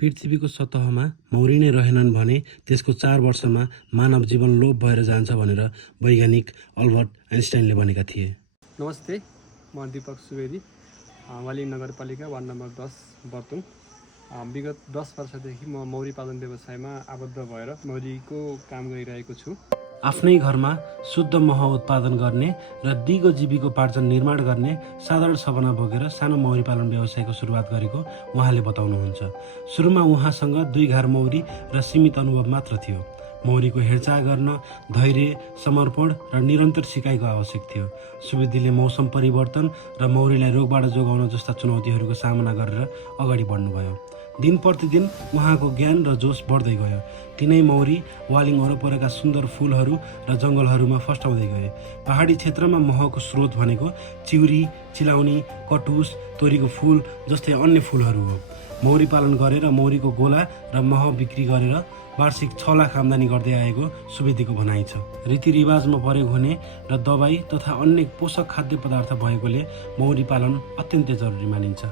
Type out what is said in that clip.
पृथ्वीको सतहमा मौरी नै रहेनन् भने त्यसको 4 वर्षमा मानव जीवन लोप भएर जान्छ भनेर वैज्ञानिक अल्बर्ट आइन्स्टाइनले भनेका थिए। नमस्ते, म दीपक सुवेदी, वाली नगरपालिका वार्ड नम्बर 10 बर्तुङ। विगत 10 वर्षदेखि म मौरी पालन व्यवसायमा आबद्ध भएर मौरीको काम गरिरहेको छु। आफ्नै घरमा शुद्ध मह उत्पादन गर्ने र दिगो जीविकोपार्जन निर्माण गर्ने साधारण सपना बोकेर सानो मौरी पालन व्यवसायको सुरुवात गरेको उहाँले बताउनुहुन्छ। सुरुमा उहाँसँग 2 घार मौरी र सीमित अनुभव मात्र थियो। मौरीको हेरचाह गर्न धैर्य, समर्पण र निरन्तर सिकाइको आवश्यक थियो। सुवेदीले मौसम परिवर्तन र मौरीलाई रोगबाट जोगाउन जस्ता चुनौतीहरूको सामना गरेर अगाडि बढ्नुभयो। दिन प्रतिदिन उहाँको ज्ञान र जोस बढ्दै गयो। तिनै मौरी वालिङ वरपरका सुन्दर फुलहरू र जङ्गलहरूमा फस्टाउँदै गए। पहाडी क्षेत्रमा महको स्रोत भनेको चिउरी, चिलाउनी, कटुस, तोरीको फुल जस्तै अन्य फुलहरू हो। मौरी पालन गरेर मौरीको गोला र मह बिक्री गरेर वार्षिक 6 लाख आम्दानी गर्दै आएको सुवेदीको भनाइ छ। रीतिरिवाजमा प्रयोग हुने र दबाई तथा अन्य पोषक खाद्य पदार्थ भएकोले मौरी पालन अत्यन्तै जरुरी मानिन्छ।